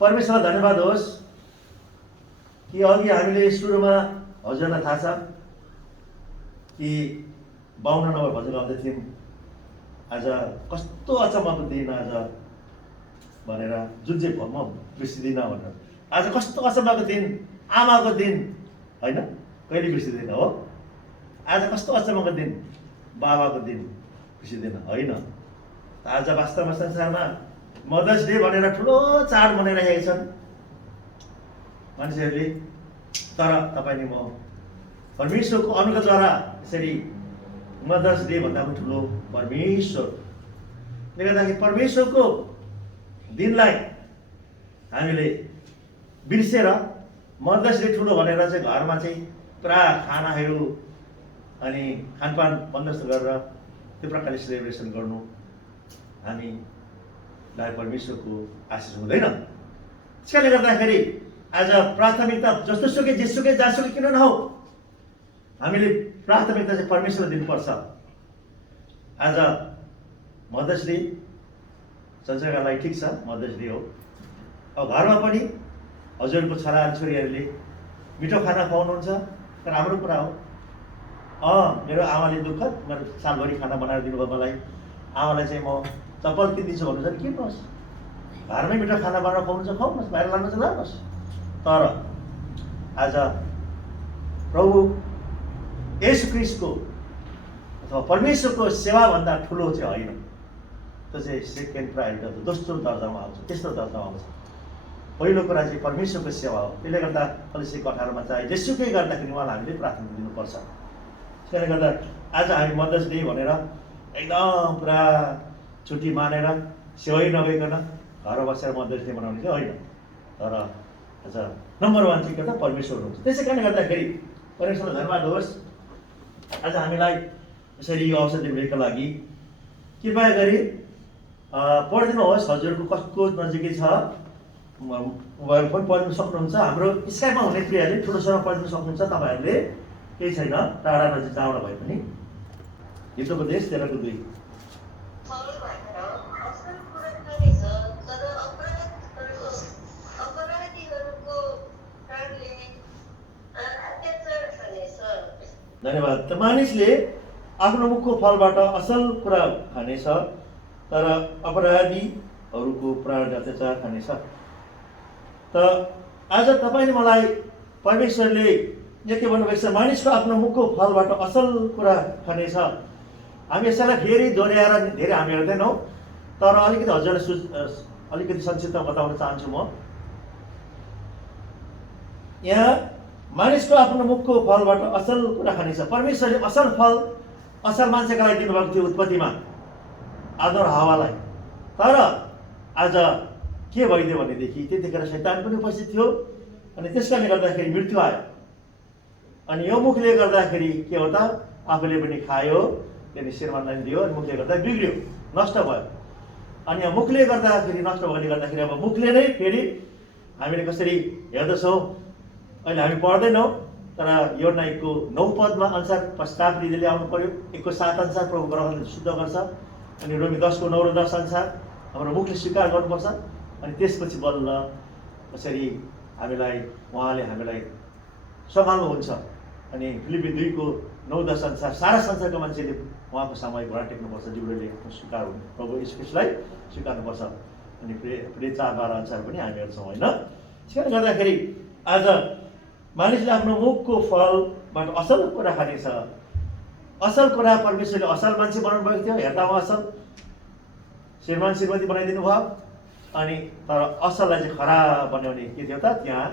परमेश्वरलाई धन्यवाद होस् कि अघि हामीले सुरुमा हजुरलाई थाहा छ कि 52 नम्बर भजन गाउँदै थियौँ। आज कस्तो अचम्मको दिन आज भनेर, जुन चाहिँ म बिर्सिदिनँ भनेर। आज कस्तो अचम्मको दिन, आमाको दिन होइन, कहिले बिर्सिँदैन हो। आज कस्तो अचम्मको दिन, बाबाको दिन बिर्सिँदैन होइन। आज वास्तवमा संसारमा मदर्स डे भनेर ठुलो चाड मनाइरहेका छन् मान्छेहरूले। तर तपाईँ म परमेश्वरको अनुग्रहद्वारा यसरी मदर्स डे भन्दा पनि ठुलो परमेश्वरले गर्दाखेरि परमेश्वरको दिनलाई हामीले बिर्सेर मदर्स डे ठुलो भनेर चाहिँ घरमा चाहिँ पुरा खानाहरू अनि खानपान बन्दोबस्त गरेर त्यो प्रकारले सेलिब्रेसन गर्नु हामीलाई परमेश्वरको आशिष हुँदैन। त्यसले गर्दाखेरि आज प्राथमिकता जस्तोसुकै जेसुकै जहाँसुकै किन नहो, हामीले प्राथमिकता चाहिँ परमेश्वरलाई दिनुपर्छ। आज मदर्स डे संसारका लागि ठिक छ, मदर्स डे हो। अब घरमा पनि हजुरको छोरा छोरीहरूले मिठो खाना खुवाउनुहुन्छ, तर राम्रो कुरा हो। मेरो आमाले दुःख, मेरो सालभरि खाना बनाएर दिनुभयो मलाई। आमालाई चाहिँ म चप्पल किनिदिन्छु भन्नुहुन्छ नि किन्नुहोस्, घरमै मिठो खाना बनाएर खुवाउनुहुन्छ खुवाउनुहोस्, बाहिर लानुहोस् लानुहोस्। तर आज प्रभु येशू ख्रीष्टको अथवा परमेश्वरको सेवाभन्दा ठुलो चाहिँ होइन। त्यो चाहिँ सेकेन्ड प्रायोरिटी, दोस्रो दर्जामा आउँछ, तेस्रो दर्जामा आउँछ। पहिलो कुरा चाहिँ परमेश्वरको सेवा हो। त्यसले गर्दा कलेसियाको 18मा चाहिँ जेसुकै गर्दाखेरि उहाँलाई हामीले प्रार्थना दिनुपर्छ। त्यसले गर्दा आज हामी मदर्स डे भनेर एकदम पुरा छुट्टी मानेर सेवै नगइकन घर बसेर मदर्स डे मनाउने चाहिँ होइन। तर आज नम्बर 1 चाहिँ के त परमेश्वर हुनुहुन्छ। त्यसै कारणले गर्दाखेरि परमेश्वरलाई धन्यवाद होस्। आज हामीलाई यसरी यो अवसर दिनुभएका लागि कृपया गरी पढिदिनुहोस्। हजुरको कसको नजिकै छ मोबाइल फोन पढिदिनु सक्नुहुन्छ। हाम्रो स्काइपमा हुने क्रियाले ठुलो स्वरमा पढिदिनु सक्नुहुन्छ। तपाईँहरूले केही छैन, टाढा नजिक जहाँबाट भए पनि। हितोपदेश 13:2 धन्यवाद। त मानिसले आफ्नो मुखको फलबाट असल कुरा खानेछ, तर अपराधीहरूको प्राण अत्याचार खानेछ। त आज तपाईँले मलाई परमेश्वरले के भन्नुभएको छ, मानिसको आफ्नो मुखको फलबाट असल कुरा खानेछ। हामी यसैलाई फेरि दोहोऱ्याएर धेरै हामी हेर्दैनौँ, तर अलिकति हजुरलाई अलिकति संक्षिप्तमा बताउन चाहन्छु म। यहाँ मानिसको आफ्नो मुखको फलबाट असल कुरा खानेछ। परमेश्वरले असल फल असल मान्छेका लागि दिनुभएको थियो उत्पत्तिमा, आदम र हव्वालाई। तर आज के भइदियो भनेदेखि त्यतिखेर शैतान पनि उपस्थित थियो अनि त्यसकारणले गर्दाखेरि मृत्यु आयो। अनि यो मुखले गर्दाखेरि के हो त, आफूले पनि खायो, त्यहाँदेखि श्रीमानलाई दियो, अनि मुखले गर्दा बिग्रियो, नष्ट भयो। अनि यहाँ मुखले गर्दाखेरि नष्ट भएकोले गर्दाखेरि अब मुखले नै फेरि हामीले कसरी हेर्दछौँ अहिले हामी पढ्दैनौँ, तर योना 1को 9 पदमा अनुसार पश्चाताप लिँदै आउनु पर्यो। 1को 7 अनुसार प्रभु ग्रहणले शुद्ध गर्छ। अनि रोमी 10को 9 र 10 अनुसार हाम्रो मुखले स्वीकार गर्नुपर्छ। अनि त्यसपछि बल्ल कसरी उहाँले हामीलाई सम्हाल्नुहुन्छ। अनि फिलिपी 2को 9-10 अनुसार सारा संसारको मान्छेले उहाँको सामु घोडा टेक्नुपर्छ, जिब्रोले स्वीकार हुनु, प्रभु येशू ख्रीष्टलाई स्वीकार्नुपर्छ। अनि प्रेरित 4:12 अनुसार पनि हामी हेर्छौँ होइन। त्यसले गर्दाखेरि आज मानिसले आफ्नो मुखको फलबाट असल कुरा खानेछ। असल कुरा परमेश्वरले असल मान्छे बनाउनु भएको थियो, हेर्दामा असल श्रीमान श्रीमती बनाइदिनु भयो। अनि तर असललाई चाहिँ खराब बनाउने के थियो त, त्यहाँ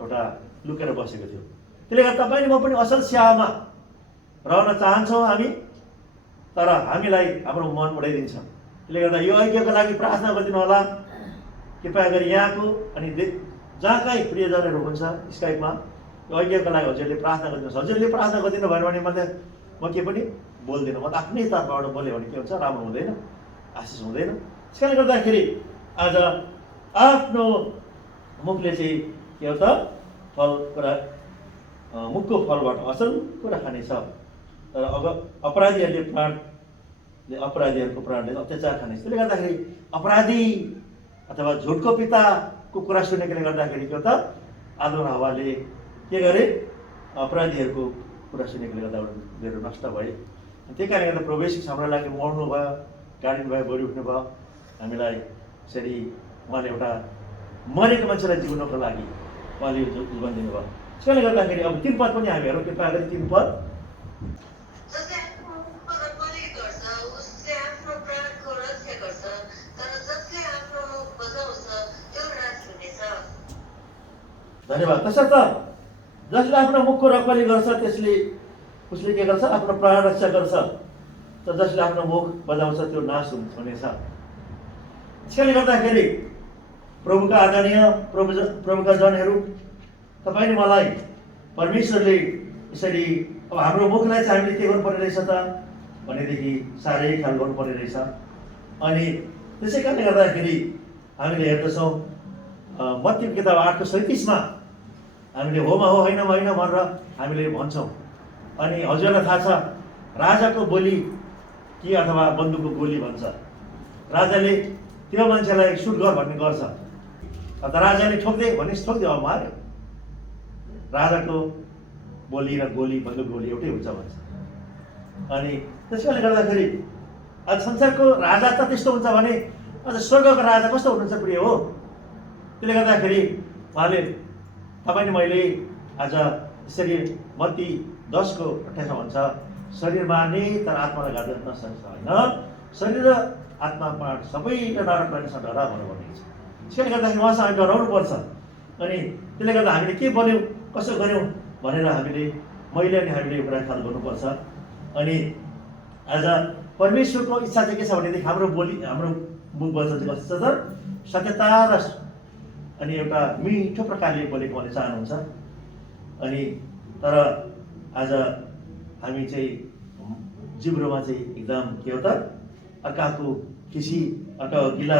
एउटा लुकेर बसेको थियो। त्यसले गर्दा तपाईँ म पनि असल स्याहारमा रहन चाहन्छौँ हामी, तर हामीलाई हाम्रो मन उडाइदिन्छ। त्यसले गर्दा यो ऐक्यको लागि प्रार्थना गरिदिनु होला कृपया गरी यहाँको अनि जहाँ कहीँ प्रियजनहरू हुन्छ स्काइपमा यो ऐक्यको लागि हजुरले प्रार्थना गरिदिनुहोस्। हजुरले प्रार्थना गरिदिनु भयो भने म के पनि बोल्दिनँ, म त आफ्नै तर्फबाट बोल्यो भने के हुन्छ, राम्रो हुँदैन, आशिष हुँदैन। त्यसकारणले गर्दाखेरि आज आफ्नो मुखले चाहिँ के हो त, फल कुरा मुखको फलबाट असल कुरा खानेछ। तर अपराधीहरूको प्राणले अत्याचार खानेछ। त्यसले गर्दाखेरि अपराधी अथवा झुटको पिताको कुरा सुनेकोले गर्दाखेरि के हो त आदम हावाले के गरे अपराधीहरूको कुरा सुनेकोले गर्दा मेरो नष्ट भए। त्यही कारणले गर्दा प्रभु येशू हाम्रो लागि मर्नु भयो, गाडिनु भयो, बढी उठ्नु भयो, हामीलाई यसरी उहाँले एउटा मरेको मान्छेलाई जिउनको लागि उहाँले जीवन दिनुभयो। त्यसले गर्दाखेरि अब 3 पद पनि हामी हेरौँ, कृपया गरी 3 पद। धन्यवाद। तसर्थ जसले आफ्नो मुखको रखवाली गर्छ त्यसले उसले के गर्छ? आफ्नो प्राण रक्षा गर्छ। त जसले आफ्नो मुख बजाउँछ त्यो नाश हुनेछ। त्यसले गर्दाखेरि प्रभुका आदरणीय प्रभुका जनहरू, तपाईँले मलाई परमेश्वरले यसरी अब हाम्रो मुखलाई चाहिँ हामीले के गर्नुपर्ने रहेछ त भनेदेखि साह्रै ख्याल गर्नुपर्ने रहेछ। अनि त्यसै कारणले गर्दाखेरि हामीले हेर्दछौँ मत्तीको किताब 8:37 हामीले होमा हो होइन होइन भनेर हामीले भन्छौँ। अनि हजुरलाई थाहा छ राजाको बोली के अथवा बन्दुकको गोली भन्छ। राजाले त्यो मान्छेलाई सुट गर भन्ने गर्छ, अन्त राजाले ठोक्दै भने ठोक्दै अब मार्यो। राजाको बोली र गोली बन्दुक गोली एउटै हुन्छ भन्छ। अनि त्यसैले गर्दाखेरि आज संसारको राजा त त्यस्तो हुन्छ भने अझ स्वर्गको राजा कस्तो हुनुहुन्छ प्रिय हो। त्यसले गर्दाखेरि उहाँले तपाईँले मैले आज यसरी मत्ती 10:28 भन्छ शरीर मार्ने तर आत्मालाई घात नसक्छ होइन, शरीर र आत्मा प्राण सबै नरक लाग्नेसँग डरा भनेर भनेको छ। त्यसले गर्दाखेरि उहाँसँग हामी डराउनु पर्छ। अनि त्यसले गर्दा हामीले के बोल्यौँ कसो गऱ्यौँ भनेर मैले अनि हामीले यो कुरा ख्याल गर्नुपर्छ। अनि आज परमेश्वरको इच्छा चाहिँ के छ भनेदेखि हाम्रो बोली हाम्रो मुख वचन चाहिँ कस्तो छ त सत्यता र अनि एउटा मिठो प्रकारले बोलेको उहाँले चाहनुहुन्छ। अनि तर आज हामी चाहिँ जिब्रोमा चाहिँ एकदम के हो त अर्काको खिसी अर्काको गिला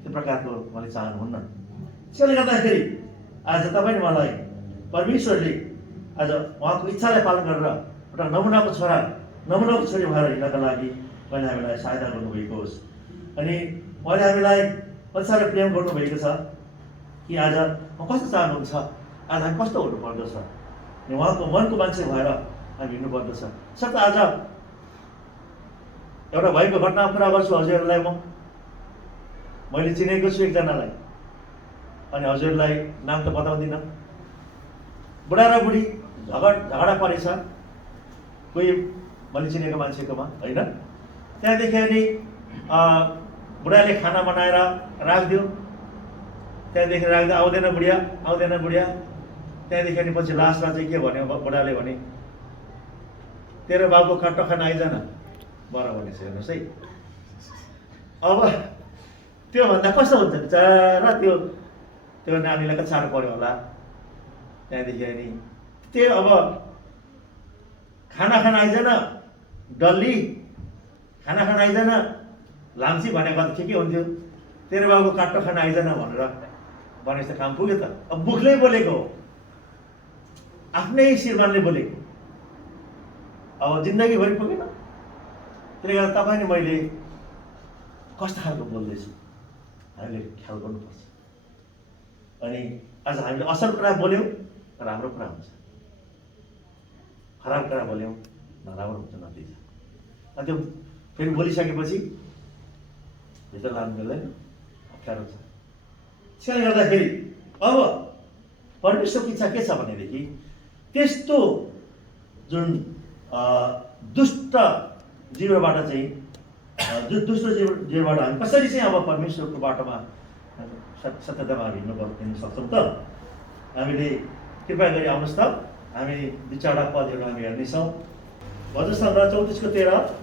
त्यो प्रकारको उहाँले चाहनुहुन्न। त्यसले गर्दाखेरि आज तपाईँले मलाई परमेश्वरले आज उहाँको इच्छालाई पालन गरेर एउटा नमुनाको छोरी भएर हिँड्नका लागि उहाँले हामीलाई सहायता गर्नुभएको होस्। अनि उहाँले हामीलाई कति साह्रो प्रेम गर्नुभएको छ कि आज कस्तो चाहनुहुन्छ, आज हामी कस्तो हुनुपर्दछ, अनि उहाँको मनको मान्छे भएर हामी हिँड्नुपर्दछ। सर त आज एउटा भएको घटनाको कुरा गर्छु हजुरहरूलाई। मैले चिनेको छु एकजनालाई, अनि हजुरलाई नाम त बताउँदिनँ। बुढा र बुढी झगडा परेछ कोही मैले चिनेको मान्छेकोमा होइन। त्यहाँदेखि अनि बुढाले खाना बनाएर राखिदियो, त्यहाँदेखि राख्दा आउँदैन बुढिया। त्यहाँदेखि अनि पछि लास्टमा चाहिँ के भन्यो बुढाले भने तेरो बाबुको काट्टो खान आइज न भनेर भनेछ। हेर्नुहोस् है, अब त्योभन्दा कस्तो हुन्छ बिचरा त्यो नानीलाई कति साह्रो पर्यो होला। त्यहाँदेखि अनि त्यो अब खाना खान आइजन डल्ली, खाना खान आइजन लाम्ची भनेको त ठिकै हुन्थ्यो, तेरो बाबुको काट्टो खान आइजन भनेर भनेपछि त काम पुग्यो त। अब मुखले बोलेको हो, आफ्नै श्रीमानले बोलेको, अब जिन्दगीभरि पुगेन। त्यसले गर्दा तपाईँ मैले कस्तो खालको बोल्दैछु हामीले ख्याल गर्नुपर्छ। अनि आज हामीले असल कुरा बोल्यौँ राम्रो कुरा हुन्छ, खराब कुरा बोल्यौँ नराम्रो हुन्छ नतिजा। अनि त्यो फेरि बोलिसकेपछि भित्र लानु मिल्दैन, अप्ठ्यारो छ। त्यसले गर्दाखेरि अब परमेश्वरको इच्छा के छ भनेदेखि त्यस्तो जुन दुष्ट जीवबाट चाहिँ दुष्ट जीवबाट हामी कसरी चाहिँ अब परमेश्वरको बाटोमा सत्यतामा हिँड्नु सक्छौँ त। हामीले कृपया गरी आउनुहोस् त, हामी 2-4 पदहरू हामी हेर्नेछौँ। भजन सङ्ग्रह 34:13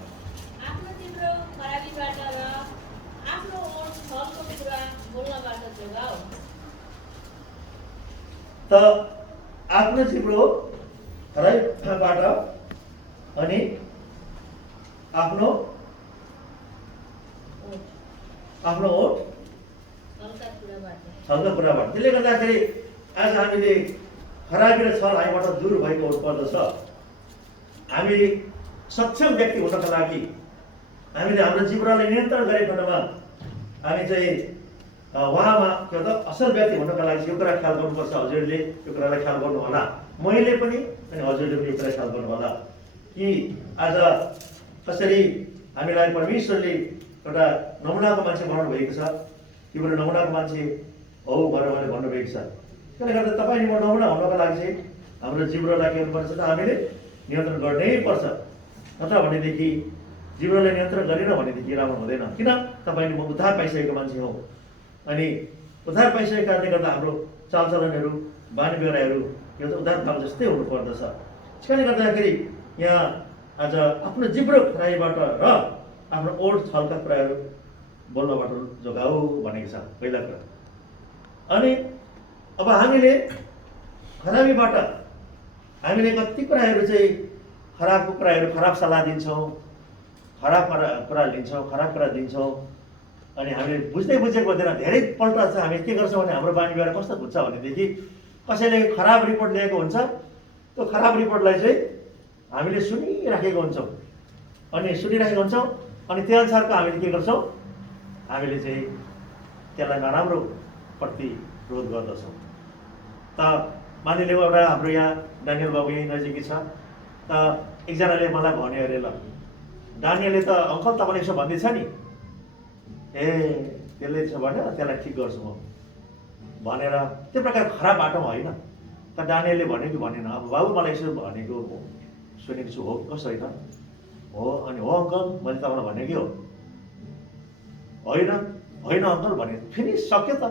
त आफ्नो जिब्रो खराइबाट अनि आफ्नो ओठ छलका कुराबाट। त्यसले गर्दाखेरि आज हामीले खराबी र छल हामीबाट दूर भएको पर्दछ। हामी सक्षम व्यक्ति हुनका लागि हामीले हाम्रो जिब्रोलाई नियन्त्रण गरेको खण्डमा हामी चाहिँ उहाँमा के भन्छ असल व्यक्ति हुनका लागि यो कुरा ख्याल गर्नुपर्छ। हजुरले यो कुरालाई ख्याल गर्नु होला, मैले पनि अनि हजुरले पनि यो कुरा ख्याल गर्नु होला कि आज कसरी हामीलाई परमेश्वरले एउटा नमुनाको मान्छे बनाउनु भएको छ। तिम्रो नमुनाको मान्छे हो भनेर उहाँले भन्नुभएको छ। त्यसले गर्दा तपाईँ अनि म नमुना हुनको लागि चाहिँ हाम्रो जिब्रोलाई के गर्नुपर्छ त हामीले नियन्त्रण गर्नै पर्छ। नत्र भनेदेखि जिब्रोलाई नियन्त्रण गरेन भनेदेखि राम्रो हुँदैन। किन तपाईँले म उद्धार पाइसकेको मान्छे हो अनि उद्धार पाइसकेको कारणले गर्दा हाम्रो चालचलनहरू बानी बेहोराहरू यो त उद्धार पाएको जस्तै हुनु पर्दछ। त्यसकारणले गर्दाखेरि यहाँ आज आफ्नो जिब्रो खराइबाट र आफ्नो ओठ छलका कुराहरू बोल्नबाट जोगाऊ भनेको छ पहिला कुरा। अनि अब हामीले खराबीबाट हामीले कति कुराहरू चाहिँ खराबको कुराहरू खराब सल्लाह दिन्छौँ, खराब कुरा लिन्छौँ, खराब कुरा दिन्छौँ अनि हामीले बुझ्दै बुझेको हुँदैन। धेरैपल्ट चाहिँ हामी के गर्छौँ भने हाम्रो बानी व्यवहार कस्तो हुन्छ भनेदेखि कसैले खराब रिपोर्ट ल्याएको हुन्छ, त्यो खराब रिपोर्टलाई चाहिँ हामीले सुनिराखेको हुन्छौँ अनि त्यो अनुसारको हामीले के गर्छौँ, हामीले चाहिँ त्यसलाई नराम्रो प्रतिरोध गर्दछौँ। त मानिलिउँ एउटा हाम्रो यहाँ डानियल बाबु यहीँ नजिकै छ, त एकजनाले मलाई भन्यो अरे ल डानियलले त अङ्कल तपाईँले यसो भन्दैछ नि, ए त्यसले यसो भन्यो त्यसलाई ठिक गर्छु म भनेर त्यो प्रकार खराब बाटोमा होइन। त डानियलले भन्यो कि भनेन, अब बाबु मलाई यसो भनेको सुनेको छु, हो कसो होइन हो, अनि हो अङ्कल मैले तपाईँलाई भने कि हो, होइन होइन अङ्कल भने फेरि सक्यो त।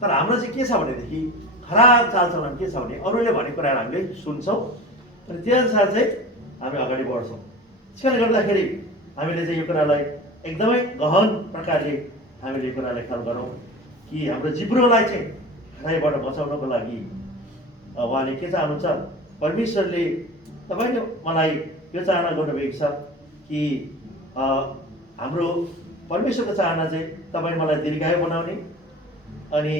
तर हाम्रो चाहिँ के छ भनेदेखि खराब चालचलन के छ भने अरूले भनेको कुराहरू हामीले सुन्छौँ अनि त्यो अनुसार चाहिँ हामी अगाडि बढ्छौँ। त्यसले गर्दाखेरि हामीले चाहिँ यो कुरालाई एकदमै गहन प्रकारले हामीले यो कुरालाई ख्याल गरौँ कि हाम्रो जिब्रोलाई चाहिँ खराइबाट बचाउनको लागि उहाँले के चाहनुहुन्छ। परमेश्वरले तपाईँले मलाई यो चाहना गर्नुभएको छ कि हाम्रो परमेश्वरको चाहना चाहिँ तपाईँ मलाई दीर्घायु बनाउने अनि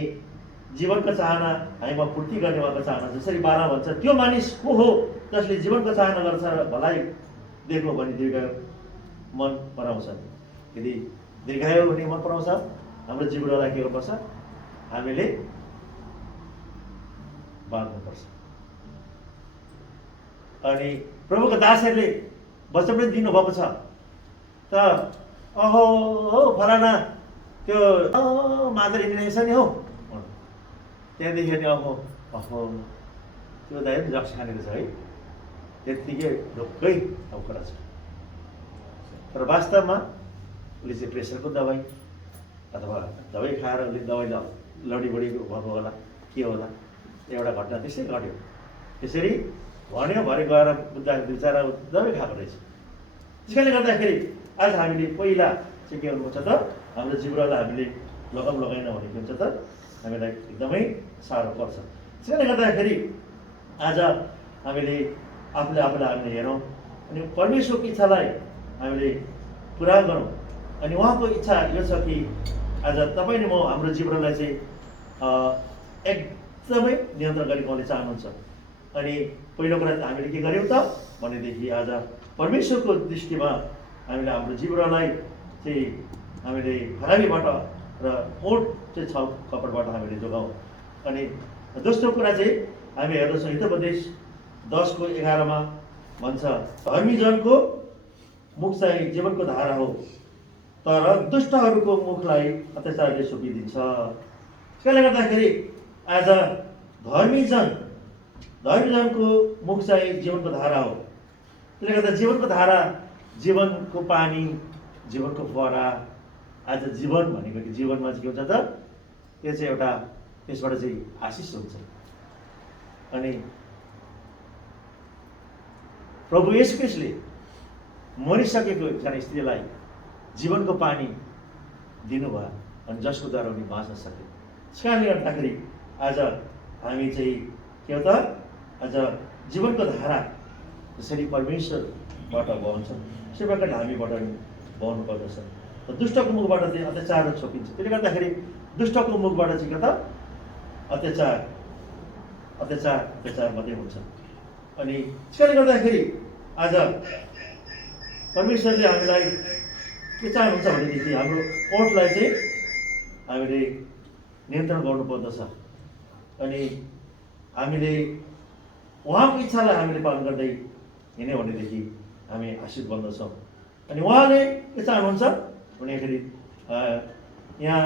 जीवनको चाहना हामीमा पूर्ति गर्ने उहाँको चाहना। जसरी 12 भन्छ त्यो मानिस को हो जसले जीवनको चाहना गर्छ र भलाइ देख्यो भने दीर्घायु मन पराउँछ। यदि दीर्घायु हुने मन पराउँछ हाम्रो जिब्रोलाई के गर्नुपर्छ, हामीले बाँध्नुपर्छ। अनि प्रभुको दासहरूले वचन पनि दिनुभएको छ, त अहो हो फलाना त्यो मादर इन्जिनियर छ नि हौ, त्यहाँदेखि अनि अहो अहो त्यो दाइ ड्रग्स खाने रहेछ है, त्यत्तिकै ढुक्कै अब कुरा छ। तर वास्तवमा उसले चाहिँ प्रेसरको दबाई अथवा दबाई खाएर उसले दबाई लडीबडी भएको होला के होला, एउटा घटना त्यस्तै घट्यो। त्यसरी भन्यो भरे गएर बिचरा दबाई खाएको रहेछ। त्यसैले गर्दाखेरि आज हामीले पहिला चाहिँ के गर्नुपर्छ त, हाम्रो जिब्रोलाई हामीले लगाम लगाएन भने के हुन्छ त, हामीलाई एकदमै साह्रो पर्छ। त्यसैले गर्दाखेरि आज हामीले आफूलाई हामीले हेरौँ अनि परमेश्वरको इच्छालाई हामीले पुरा गरौँ। अनि उहाँको इच्छा यो छ कि आज तपाईँ नि म हाम्रो जिब्रोलाई चाहिँ एकदमै नियन्त्रण गरेको उहाँले चाहनुहुन्छ। अनि पहिलो कुरा हामीले के गर्यौँ त भनेदेखि आज परमेश्वरको दृष्टिमा हामीले हाम्रो जिब्रोलाई चाहिँ हामीले खराबीबाट र ओठ चाहिँ छल कपडबाट हामीले जोगाउँ। अनि दोस्रो कुरा चाहिँ हामी हेर्दछौँ हितोपदेश 10:11 भन्छ धर्मीजनको मुख चाहिँ जीवनको धारा हो तर दुष्टहरूको मुखलाई अत्याचारले सुकिदिन्छ। त्यसले गर्दाखेरि आज धर्मीजनको मुख चाहिँ जीवनको धारा हो। त्यसले गर्दा जीवनको धारा, जीवनको पानी, जीवनको फुवारा, आज जीवन भनेको कि जीवनमा चाहिँ के हुन्छ त, त्यो चाहिँ एउटा त्यसबाट चाहिँ आशिष हुन्छ। अनि प्रभु येशू ख्रीष्टले मरिसकेको एकजना स्त्रीलाई जीवनको पानी दिनुभयो अनि जसको द्वारा उनी बाँच्न सके। त्यसकारणले गर्दाखेरि आज हामी चाहिँ के हो त, आज जीवनको धारा जसरी परमेश्वरबाट बहन्छ त्यसै प्रकारले हामीबाट बहनु पर्दछ। र दुष्टको मुखबाट चाहिँ अत्याचार छोपिन्छ। त्यसले गर्दाखेरि दुष्टको मुखबाट चाहिँ के त, अत्याचार मात्रै हुन्छ। अनि त्यसले गर्दाखेरि आज परमेश्वरले हामीलाई के चाहनुहुन्छ भनेदेखि हाम्रो ओठलाई चाहिँ हामीले नियन्त्रण गर्नुपर्दछ। अनि हामीले उहाँको इच्छालाई हामीले पालन गर्दै हिँड्यो भनेदेखि हामी आश्रित बन्दछौँ। अनि उहाँले के चाहनुहुन्छ भन्दाखेरि यहाँ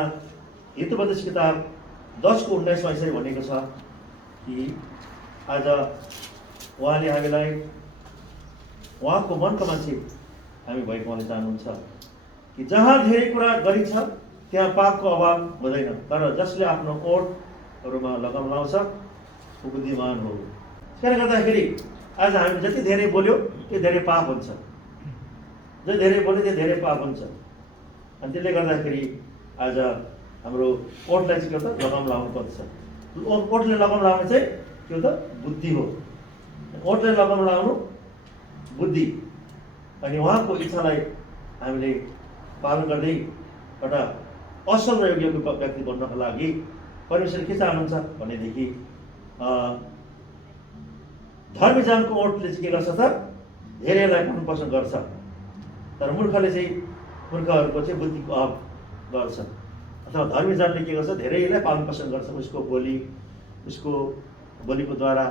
हितोपदेश किताब 10:19 यसरी भनेको छ कि आज उहाँले हामीलाई उहाँको मनको मान्छे हामी भएको उहाँले चाहनुहुन्छ कि जहाँ धेरै कुरा गरिन्छ त्यहाँ पापको अभाव हुँदैन, तर जसले आफ्नो ओठहरूमा लगाम लाउँछ ऊ बुद्धिमान हो। त्यसले गर्दाखेरि आज हामी जति धेरै बोल्यो त्यो धेरै पाप हुन्छ, जति धेरै बोल्यो त्यो धेरै पाप हुन्छ। अनि त्यसले गर्दाखेरि आज हाम्रो ओठलाई चाहिँ के हो त लगाम लाउनु पर्छ। ओठले लगाम लाउनु चाहिँ के हो त बुद्धि हो। ओठले लगाम लाउनु बुद्धि। अनि उहाँको इच्छालाई हामीले पालन गर्दै एउटा असल र योग्य व्यक्ति बन्नको लागि परमेश्वरले के चाहनुहुन्छ भनेदेखि धर्मीजनको ओठले चाहिँ के गर्छ त धेरैलाई पालन पोषण गर्छ, तर मूर्खले चाहिँ मूर्खहरूको चाहिँ बुद्धिको अभाव गर्छ। अथवा धर्मीजनले के गर्छ धेरैलाई पालन पोषण गर्छ, उसको बोली उसको बोलीको द्वारा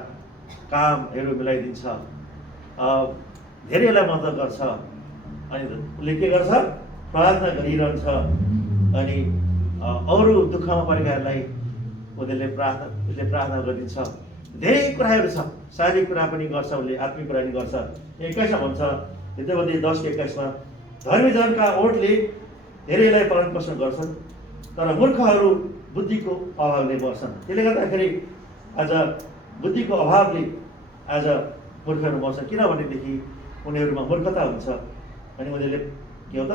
कामहरू मिलाइदिन्छ, धेरैलाई मद्दत गर्छ। अनि उसले के गर्छ प्रार्थना गरिरहन्छ। अनि अरू दुःखमा परेकाहरूलाई उसले प्रार्थना गरिदिन्छ। धेरै कुराहरू छ, शारीरिक कुरा पनि गर्छ, उसले आत्मिक कुरा पनि गर्छ। 21 भन्छ हितोपदेश 10:21 धर्मीजनका ओठले धेरैलाई पालन पोषण गर्छन्, तर मूर्खहरू बुद्धिको अभावले मर्छन्। त्यसले गर्दाखेरि आज बुद्धिको अभावले आज मूर्खहरू मर्छन्, किनभनेदेखि उनीहरूमा मूर्खता हुन्छ। अनि उनीहरूले के हो त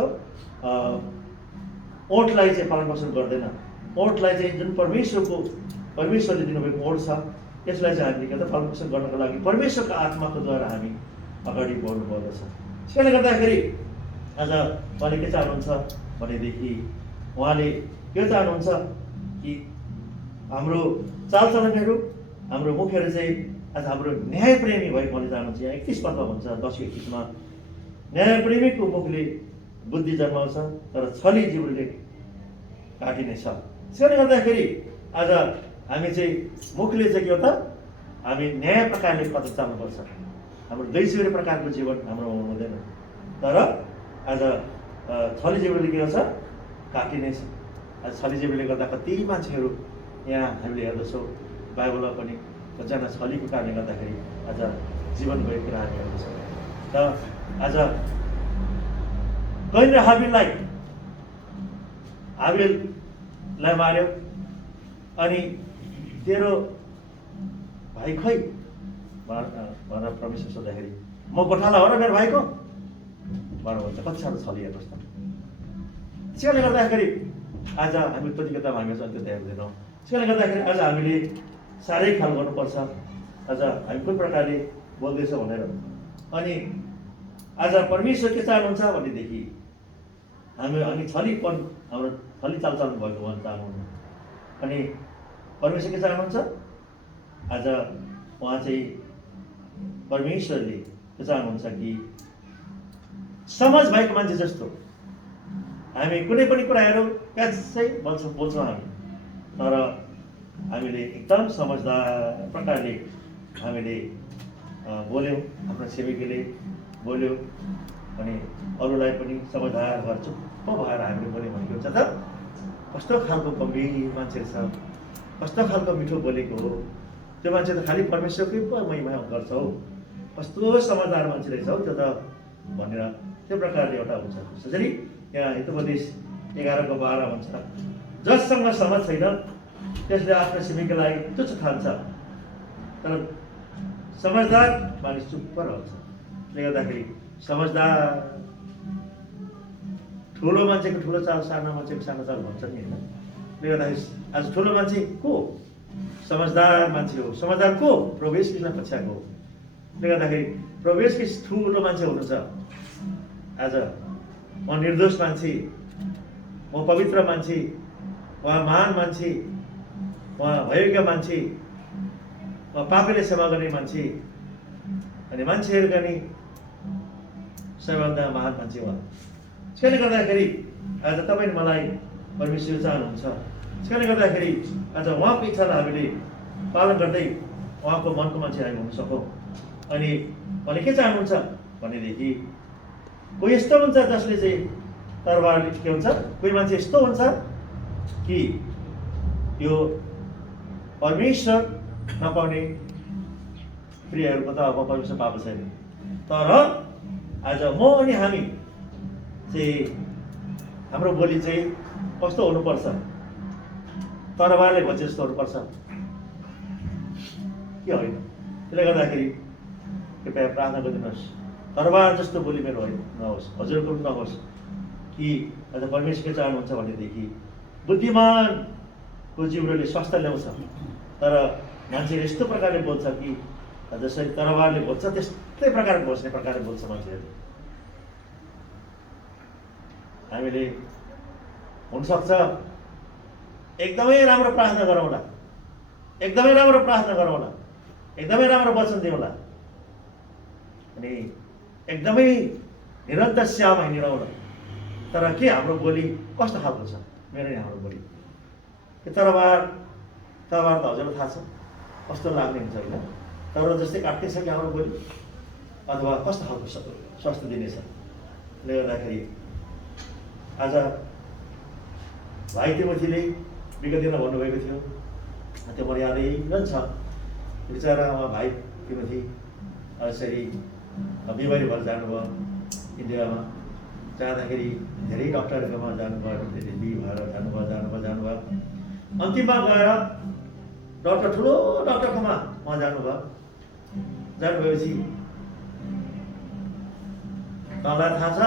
ओठलाई चाहिँ पालन पोषण गर्दैन। ओठलाई चाहिँ जुन परमेश्वरले दिनुभएको ओठ छ त्यसलाई चाहिँ हामीले के त पालन पोषण गर्नको लागि परमेश्वरको आत्माको द्वारा हामी अगाडि बढ्नु पर्दछ। त्यसले गर्दाखेरि आज उहाँले के चाहनुहुन्छ भनेदेखि उहाँले के चाहनुहुन्छ कि हाम्रो चालचलनहरू हाम्रो मुखहरू चाहिँ आज हाम्रो न्यायप्रेमी भएको उहाँले चाहनुहुन्छ। यहाँ 21 पदमा भन्छ 10:21 न्यायप्रेमीको मुखले बुद्धि जन्माउँछ, तर छली जिब्रोले काटिनेछ। त्यसले गर्दाखेरि आज हामी चाहिँ मुखले चाहिँ के हो त हामी न्याय प्रकारले कथा चाल्नुपर्छ। हाम्रो दुईसिरे प्रकारको जीवन हाम्रो हुँदैन, तर आज छली जिब्रोले के गर्छ काटिनेछ। आज छली जिब्रोले गर्दा कति मान्छेहरू यहाँ हामीले हेर्दछौँ बाइबलमा पनि कतिजना छलीको कारणले गर्दाखेरि आज जीवन गएको कुरा हामी हेर्दछौँ। र आज कैन र हाबिललाई मार्यो। अनि तेरो भाइ खै भनेर परमेश्वर सोद्धाखेरि म गोठाला हो र मेरो भाइको भनेर भन्छ। कति साह्रो छली हेर्नुहोस् त। त्यसले गर्दाखेरि आज हामी प्रतियोगितामा हामी त्यो हेर्दैनौँ। त्यसले गर्दाखेरि आज हामीले साह्रै ख्याल गर्नुपर्छ आज हामी कुन प्रकारले बोल्दैछौँ भनेर। अनि आज परमेश्वर के चाहनुहुन्छ भनेदेखि हामी छलीपन हाम्रो छली चालचलन भएको उहाँ चाहनुहुन्न। अनि परमेश्वर के चाहनुहुन्छ आज उहाँ चाहिँ परमेश्वरले के चाहनुहुन्छ कि समझ भएको मान्छे जस्तो हामी कुनै पनि कुराहरू क्यासै बोल्छौँ हामी, तर हामीले एकदम समझदार प्रकारले हामीले बोल्यौँ, आफ्नो छिमेकीले बोल्यौँ अनि अरूलाई पनि समझदार भएर चुप्प भएर हामीले बोल्यौँ भने के हुन्छ त कस्तो खालको गम्भीर मान्छे छ, कस्तो खालको मिठो बोलेको हो त्यो मान्छे त खालि परमेश्वरकै पो महिमा गर्छ हौ, कस्तो समझदार मान्छे रहेछ हौ त्यो त भनेर त्यो प्रकारले एउटा हुन्छ। त्यसरी यहाँ हितोपदेश 11:12 भन्छ जससँग समझ छैन त्यसले आफ्नो छिमेकीलाई तुच्छ ठान्छ, तर समझदार मानिस चुप्प रहन्छ। त्यसले गर्दाखेरि समझदार ठुलो मान्छेको ठुलो चाल, सानो मान्छेको सानो चाल भन्छ नि होइन। त्यसले गर्दाखेरि आज ठुलो मान्छे को समझदार मान्छे हो। समझदार को प्रभु येशू ख्रीष्टमा पछ्याएको हो। त्यसले गर्दाखेरि प्रभु येशू ख्रीष्ट ठुलो मान्छे हुनुहुन्छ। आज म निर्दोष मान्छे, म पवित्र मान्छे, उहाँ महान मान्छे, उहाँ भयोग्य मान्छे, उहाँ पापीले सेवा गर्ने मान्छे, अनि मान्छेहरूका नि सबैभन्दा महान मान्छे उहाँ। त्यसले गर्दाखेरि आज तपाईँ मलाई परमेश्वर चाहनुहुन्छ त्यसकारणले गर्दाखेरि आज उहाँको इच्छालाई हामीले पालन गर्दै उहाँको मनको मान्छे हामी हुन सकौँ। अनि उहाँले के चाहनुहुन्छ भनेदेखि कोही यस्तो हुन्छ जसले चाहिँ तरबारले के हुन्छ, कोही मान्छे यस्तो हुन्छ कि यो परमेश्वर नपाउने प्रियहरूको त अब परमेश्वर पाएको छैन। तर आज म अनि हामी चाहिँ हाम्रो बोली चाहिँ कस्तो हुनुपर्छ, तरबारले भन्छ जस्तो हुनुपर्छ के होइन। त्यसले गर्दाखेरि कृपया प्रार्थना गरिदिनुहोस्, तरबार जस्तो बोली मेरो नहोस्, हजुरको पनि नहोस्। कि आज परमेश्वर के चाहनुहुन्छ भनेदेखि बुद्धिमानको जिब्रोले स्वास्थ्य ल्याउँछ, तर मान्छेले यस्तो प्रकारले बोल्छ कि जसरी तरबारले बोल्छ त्यस्तै प्रकारले बोल्ने प्रकारले बोल्छ मान्छेहरू। हामीले हुनसक्छ एकदमै राम्रो प्रार्थना गरौँला, एकदमै राम्रो प्रार्थना गरौँला, एकदमै राम्रो वचन दिउँला, अनि एकदमै निरन्तर सेवामा हिँडिरहँला। तर के हाम्रो बोली कस्तो खालको छ? मेरो नि हाम्रो बोली के तरबार त हजुरलाई थाहा छ कस्तो लाग्ने हुन्छ होइन? तर जस्तै काट्ने छ कि हाम्रो बोली, अथवा कस्तो खालको स्वास्थ्य दिनेछ? त्यसले गर्दाखेरि आज भाइ तिमोथीले विगत दिनमा भन्नुभएको थियो, त्यो मलाई यादै रहन्छ। बिचरा भाइ तिमोथी यसरी बिमारी भएर जानुभयो, इन्डियामा जाँदाखेरि धेरै डक्टरहरूकोमा जानुभयो, दिल्ली भएर जानुभयो। अन्तिममा गएर डक्टर ठुलो डक्टरकोमा उहाँ जानुभएपछि तँलाई थाहा छ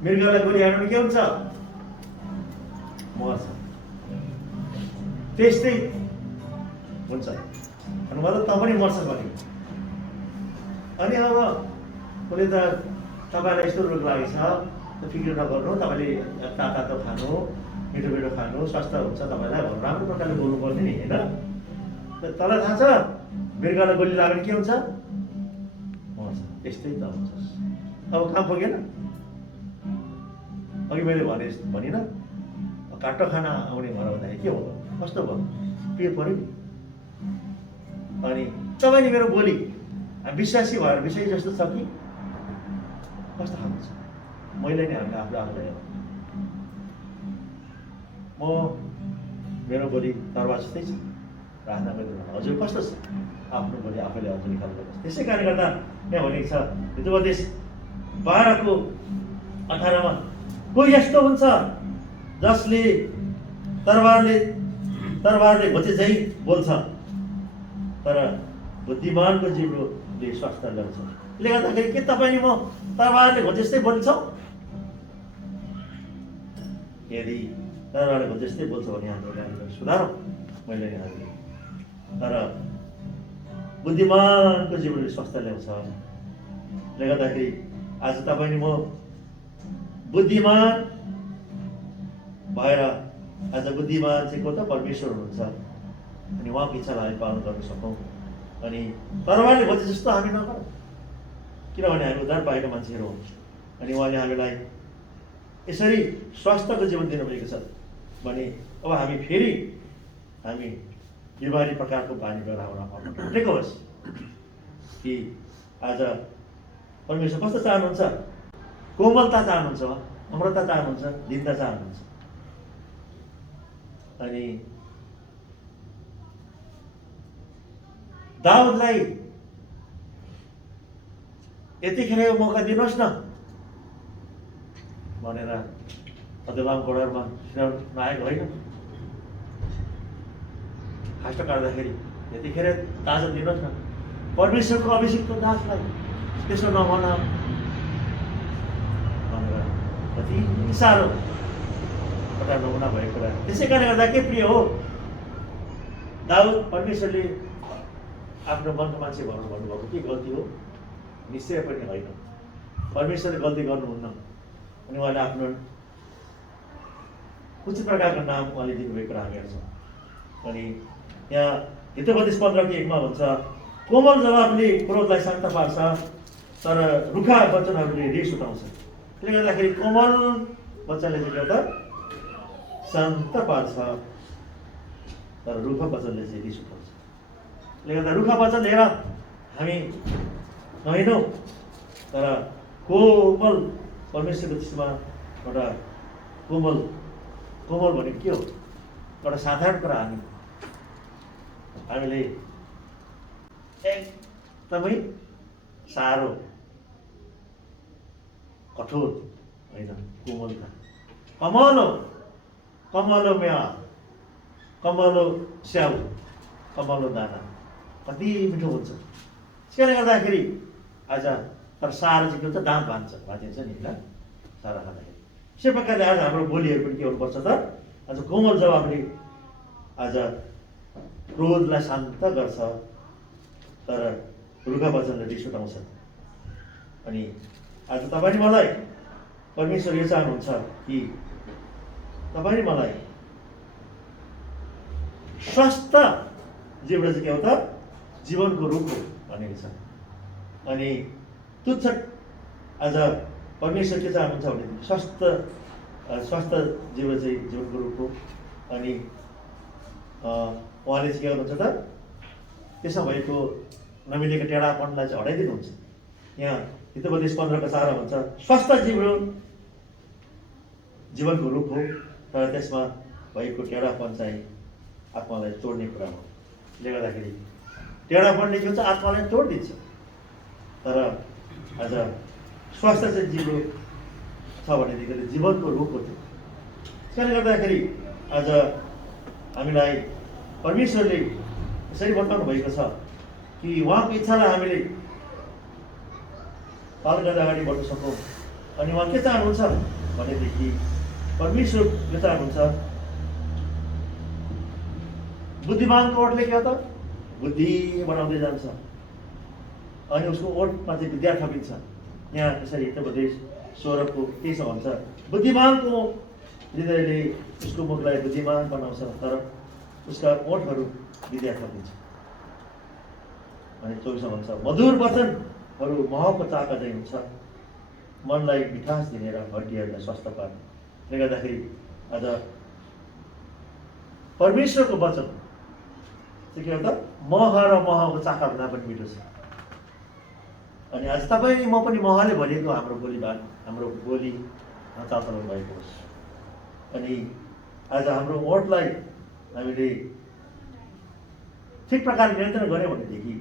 मृगलाई गोली हान्नु के हुन्छ? मर्छ। त्यस्तै हुन्छ अनि मतलब त पनि मर्छ भने। अनि अब उसले त तपाईँलाई यस्तो रोग लागेको छ, फिक्र नगर्नु, तपाईँले तातो खानु, मिठो खानु, स्वास्थ्य हुन्छ तपाईँलाई भनेर राम्रो प्रकारले बोल्नु पर्ने नि होइन? तँलाई थाहा छ मृगलाई गोली लाग्यो भने के हुन्छ? मर्छ। त्यस्तै त हुन्छ। अब काम पुगेन? अघि मैले भनिनँ काटो खाना आउने भएर भन्दाखेरि के हो, कस्तो भयो? पिर पऱ्यो नि। अनि तपाईँले मेरो बोली विश्वासी भएर विषय जस्तो छ कि कस्तो खालको छ? मैले नै हामीले आफूलाई म मेरो बोली तरबार जस्तै छ। प्रार्थना गरिदिनु हजुर कस्तो छ? आफ्नो बोली आफैले हजुर निकाल्नुपर्छ। त्यसै कारणले गर्दा यहाँ भनेको छ हितोपदेश 12:18 कोही यस्तो हुन्छ जसले तरबारले घोचे झै बोल्छ, तर बुद्धिमानको जिब्रोले स्वास्थ्य ल्याउँछ। त्यसले गर्दाखेरि के तपाईँ म तरबारले घोचे जस्तै बोल्छौँ? यदि तरबारले घोचे जस्तै बोल्छ भने हाम्रो सुधारौँ, मैले नि हाल्ने। तर बुद्धिमानको जिब्रोले स्वास्थ्य ल्याउँछ। त्यसले गर्दाखेरि आज तपाईँ म बुद्धिमान भएर, आज बुद्धिमान चाहिँ को त? परमेश्वर हुनुहुन्छ। अनि उहाँको इच्छालाई हामी पालन गर्न सकौँ। अनि तरबारले भोजे जस्तो हामी नगरौँ, किनभने हामी उद्धार पाएका मान्छेहरू हौँ। अनि उहाँले हामीलाई यसरी स्वास्थ्यको जीवन दिनुभएको छ भने अब हामी फेरि बिमारी प्रकारको बानी बेहोराउन उठेको होस् कि आज परमेश्वर कस्तो चाहनुहुन्छ? कोमलता चाहनुहुन्छ, नम्रता चाहनुहुन्छ, दीनता चाहनुहुन्छ। अनि दाउदलाई यतिखेर मौका दिनुहोस् न भनेर अदुल्लाम घोडामा नआएको होइन। खास्ट काट्दाखेरि यतिखेर ताजा दिनुहोस् न, परमेश्वरको अभिषिक्त दासलाई त्यसो नभन भनेर कति साह्रो एउटा नमुना भएको कुरा। त्यसै कारणले गर्दा के प्रिय हो, दाउद परमेश्वरले आफ्नो मनको मान्छे भन्नुभएको के गल्ती हो? निश्चय पनि होइन। परमेश्वरले गल्ती गर्नुहुन्न। अनि उहाँले आफ्नो उचित प्रकारको नाम उहाँले दिनुभएको कुरा हामी हेर्छौँ। अनि यहाँ हितोपदेश 15:1 भन्छ कोमल जवाबले क्रोधलाई शान्त पार्छ, तर रुखा वचनहरूले रिस उठाउँछ। त्यसले गर्दाखेरि कोमल वचनले चाहिँ शान्त पार्छ, तर रुख वचनले चाहिँ रिस उठाउँछ। त्यसले गर्दा रुख वचन लिएर हामी नहिँडौँ, तर कोमल परमेश्वरको दृष्टिमा एउटा कोमल भनेको के हो? एउटा साधारण कुरा हामीले एकदमै साह्रो कठोर होइन, कोमलता, कमलो म्या, कमलो स्याउ, कमलो दाना कति मिठो हुन्छ। त्यसले गर्दाखेरि आज तर सारो चाहिँ के हुन्छ? दाँत भाँचिन्छ नि होइन सारा खाँदाखेरि। यसै प्रकारले आज हाम्रो बोलीहरू पनि के हुनुपर्छ त? आज कोमल जवाबले आज क्रोधलाई शान्त गर्छ, तर रुखा वचनले रिस उठाउँछ। अनि आज तपाईँ मलाई परमेश्वर यो चाहनुहुन्छ कि तपाईँ मलाई स्वस्थ जीवन चाहिँ के हो त? जीवनको रुख हो भनेको छ। अनि तुच्छ आज परमेश्वर के चाहनुहुन्छ भने स्वस्थ जीवन चाहिँ जीवनको रुख हो। अनि उहाँले चाहिँ के गर्नुहुन्छ त? त्यसमा भएको नमिलेको टेढापनलाई चाहिँ हटाइदिनुहुन्छ। यहाँ हितोपदेश 15:4 भन्छ स्वस्थ जीवनको रुख हो, तर त्यसमा भएको टेढापन चाहिँ आत्मालाई तोड्ने कुरा हो। त्यसले गर्दाखेरि टेढापनले के हुन्छ? आत्मालाई तोडिदिन्छ। तर आज स्वास्थ्य चाहिँ जिब्रो छ भनेदेखि जीवनको रुख हो त्यो। त्यसले गर्दाखेरि आज हामीलाई परमेश्वरले यसरी बताउनु भएको छ कि उहाँको इच्छालाई हामीले पालन गर्दा अगाडि बढ्न सकौँ। अनि उहाँ के चाहनुहुन्छ भनेदेखि परमेश्वर के चाहनुहुन्छ? बुद्धिमानको ओठले के हो त? बुद्धि बनाउँदै जान्छ, अनि उसको ओठमा चाहिँ विद्या थपिन्छ। यहाँ यसरी हितोपदेश 16:23 भन्छ बुद्धिमानको हृदयले उसको मुखलाई बुद्धिमान बनाउँछ, तर उसका ओठहरू विद्या थपिन्छ। अनि 24 भन्छ मधुर वचनहरू महको चाका चाहिँ हुन्छ, मनलाई मिठास दिने र हड्डीहरूलाई स्वस्थ पार्ने। त्यसले गर्दाखेरि आज परमेश्वरको वचन चाहिँ के हो त? मह र महको चाका भन्दा पनि मिठो छ। अनि आज तपाईँ म पनि महले भरिएको हाम्रो बोली चालचलन भएको होस्। अनि आज हाम्रो ओठलाई हामीले ठिक प्रकारले नियन्त्रण गऱ्यौँ भनेदेखि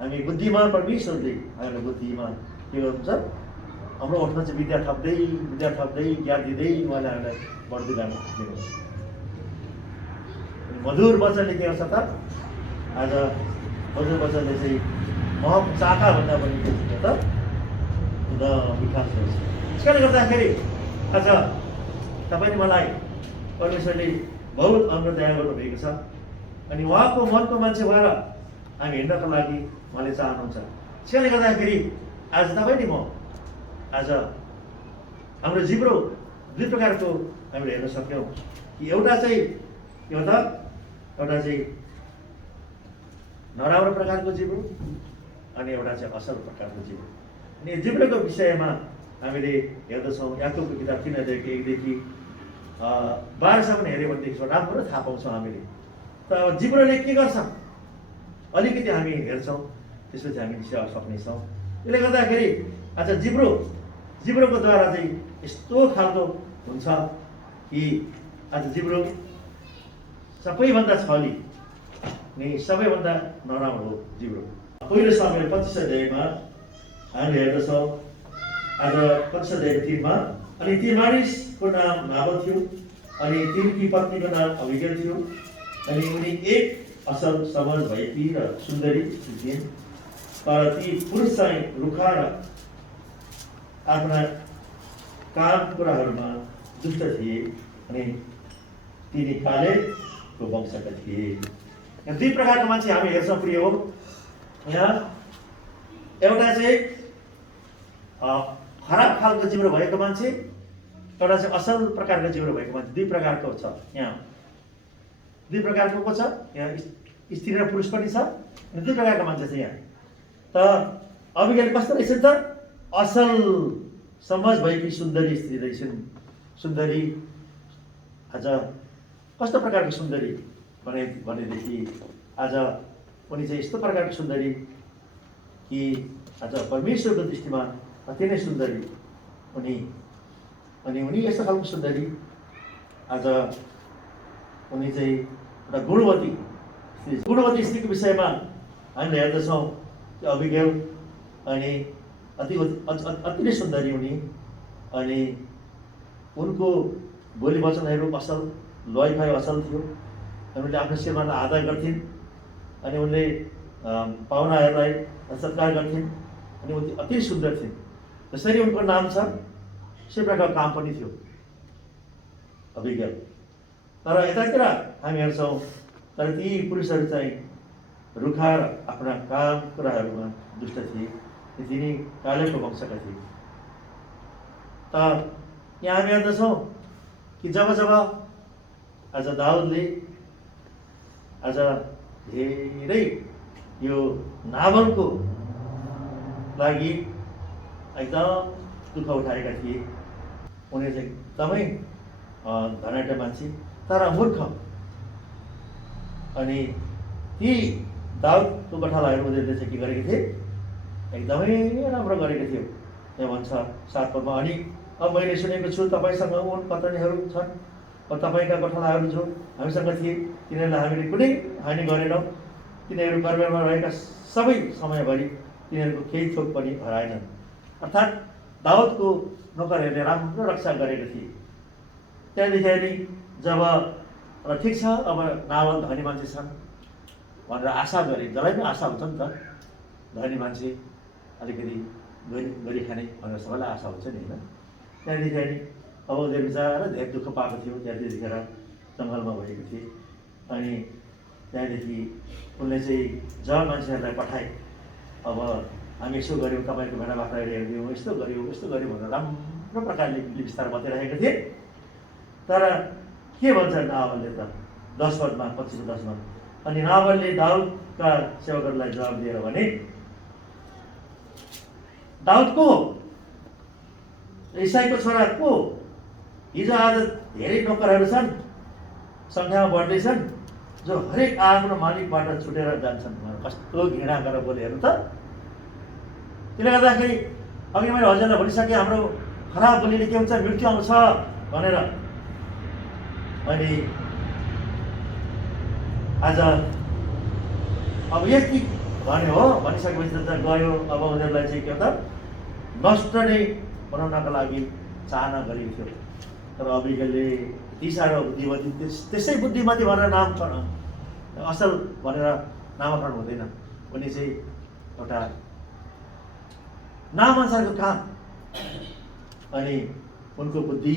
हामी बुद्धिमान परमेश्वरले हामीलाई बुद्धिमान के गर्नुहुन्छ? हाम्रो ओठमा चाहिँ विद्या थप्दै ज्ञान दिँदै उहाँले हामीलाई बढ्दै जानु दिनुहुन्छ। मधुर वचनले के गर्छ त? आज मधुर वचनले चाहिँ महको चाका भन्दा पनि के हुन्छ त? मिठास हुन्छ। त्यसले गर्दाखेरि आज तपाईँले मलाई परमेश्वरले बहुत अनुग्रह दया गर्नुभएको छ। अनि उहाँको मनको मान्छे भएर हामी हिँड्नको लागि उहाँले चाहनुहुन्छ। त्यसले गर्दाखेरि आज तपाईँले म आज हाम्रो जिब्रो दुई प्रकारको हामीले हेर्न सक्यौँ कि एउटा चाहिँ के हो त? एउटा चाहिँ नराम्रो प्रकारको जिब्रो अनि एउटा चाहिँ असल प्रकारको जिब्रो। अनि जिब्रोको विषयमा हामीले हेर्दछौँ याकुबको किताब 3:1 12 हेऱ्यो भनेदेखि राम्रो थाहा पाउँछौँ हामीले। तर अब जिब्रोले के गर्छ अलिकति हामी हेर्छौँ, त्यसपछि हामी निश्चय सक्नेछौँ। त्यसले गर्दाखेरि आज जिब्रोको द्वारा चाहिँ यस्तो खालको हुन्छ कि आज जिब्रो सबैभन्दा छली अनि सबैभन्दा नराम्रो हो जिब्रो। पहिलो सामुएल 25 हामी हेर्दछौँ आज 25:3 अनि ती मानिसको नाम नाबल थियो, अनि तिनकी पत्नीको नाम अबिगेल थियो, अनि उनी एक असल समझ भएकी र सुन्दरी थिइन्। तर ती पुरुष चाहिँ रुखा र आफ्ना काम कुराहरूमा दुष्ट थिए, अनि तिनी कालेबको वंशका थिए। यहाँ दुई प्रकारको मान्छे हामी हेर्छौँ प्रिय हो। यहाँ एउटा चाहिँ खराब खालको जिब्रो भएको मान्छे, एउटा चाहिँ असल प्रकारको जिब्रो भएको मान्छे। दुई प्रकारको छ यहाँ, दुई प्रकारको को छ यहाँ? स्त्री र पुरुष पनि छ, अनि दुई प्रकारको मान्छे छ यहाँ। त अबिगेल कस्तो रहेछ त? असल समझ भएकी सुन्दरी स्त्री रहेछन्। सुन्दरी आज कस्तो प्रकारको सुन्दरी भनेदेखि आज उनी चाहिँ यस्तो प्रकारको सुन्दरी कि आज परमेश्वरको दृष्टिमा अति नै सुन्दरी उनी। अनि उनी यस्तो खालको सुन्दरी आज उनी चाहिँ एउटा गुणवती स्त्रीको विषयमा हामीले हेर्दछौँ त्यो अबिगेल। अनि अति नै सुन्दरी उनी। अनि उनको बोली वचनहरू असल, लयफाइ असल थियो। अनि उनले आफ्नो श्रीमानलाई आदर गर्थिन्। अनि उनले पाहुनाहरूलाई सत्कार गर्थिन्। अनि उनी अति सुन्दर थिइन्। जसरी उनको नाम छ त्यसै प्रकारको काम पनि थियो अबिगेल। तर यतातिर हामी हेर्छौँ तर ती पुरुषहरू चाहिँ रुखा र आफ्ना काम कुराहरूमा दुष्ट थिए। तिनी कालेबको वंशका थिए। त यहाँ हामी हेर्दछौँ कि जब आज दाउदले आज धेरै यो नावलको लागि एकदम दुःख उठाएका थिए। उनी चाहिँ एकदमै धनाढ्य मान्छे तर मूर्ख। अनि ती दाउदको कथालाई उनीहरूले चाहिँ के गरेको थिए, एकदमै राम्रो गरेको थियो। यहाँ भन्छ 7 पदमा, अनि अब मैले सुनेको छु तपाईँसँग उन पत्नीहरू छन्। अब तपाईँका गोठालाहरू जो हामीसँग थिए तिनीहरूलाई हामीले कुनै हानि गरेनौँ। तिनीहरू कर्मेलमा रहेका सबै समयभरि तिनीहरूको केही थोक पनि हराएनन्। अर्थात् दाउदको नोकरहरूले राम्रो रक्षा गरेका थिए। त्यहाँदेखि अनि जब ठिक छ अब नावल धनी मान्छे छन् भनेर आशा गरे, जसलाई पनि आशा हुन्छ नि त, धनी मान्छे अलिकति गरी खाने भनेर सबैलाई आशा हुन्छ नि होइन। त्यहाँदेखि अनि अब उनीहरू बिचरा धेरै दुःख पाएको थियो। त्यहाँ त्यतिखेर जङ्गलमा भएको थिए। अनि त्यहाँदेखि उनले चाहिँ जब मान्छेहरूलाई पठाए, अब हामी यसो गऱ्यौँ, तपाईँको भेडा बाख्राहरू हेरिदियौँ, यस्तो गऱ्यौँ उस्तो गऱ्यौँ भनेर राम्रो प्रकारले विस्तार बताइरहेका थिए। तर के भन्छ नावलले त 10 पदमा, 25 10मा, अनि नावलले दाउदका सेवकहरूलाई जवाब दिएर भने, दाउद को, इसाईको छोरा को? हिजो आज धेरै नोकरहरू छन्, सङ्ख्यामा बढ्दैछन्, जो हरेक आफ्नो मालिकबाट छुटेर जान्छन्। कस्तो घृणा गरेर बोले हेर्नु त। त्यसले गर्दाखेरि अघि मैले हजुरलाई भनिसकेँ हाम्रो खराब बोलीले के हुन्छ, मृत्यु आउँछ भनेर। अनि आज अब यति भन्यो हो, भनिसकेपछि त गयो। अब उनीहरूलाई चाहिँ के हो त, नष्ट नै बनाउनका लागि चाहना गरेको थियो। तर अबिगेलले यति साह्रो बुद्धिमती, त्यसै बुद्धिमती भनेर नामकरण असल भनेर नामकरण हुँदैन। उनी चाहिँ एउटा नामअनुसारको काम। अनि उनको बुद्धि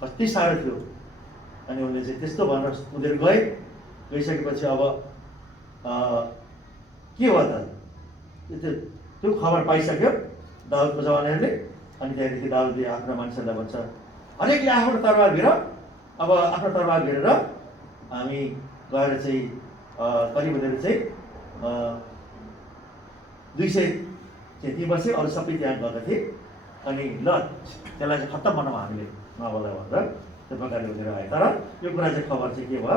कति साह्रो थियो। अनि उनले चाहिँ त्यस्तो भनेर उनीहरू गइसकेपछि अब के भयो त, त्यो खबर पाइसक्यो दाउदको जवानहरूले। अनि त्यहाँदेखि दाउदले आफ्ना मान्छेहरूलाई भन्छ, हरेकले आफ्नो तरबार भिर, अब आफ्नो तरबार भिरेर हामी गएर चाहिँ करिब उनीहरू चाहिँ 200 चाहिँ ती बसे, अरू सबै त्यहाँ गएका थिए। अनि ल त्यसलाई चाहिँ खत्तम बनाऊँ हामीले नबोल्दा भनेर त्यो प्रकारले उनीहरू आए। तर यो कुरा चाहिँ खबर चाहिँ के भयो,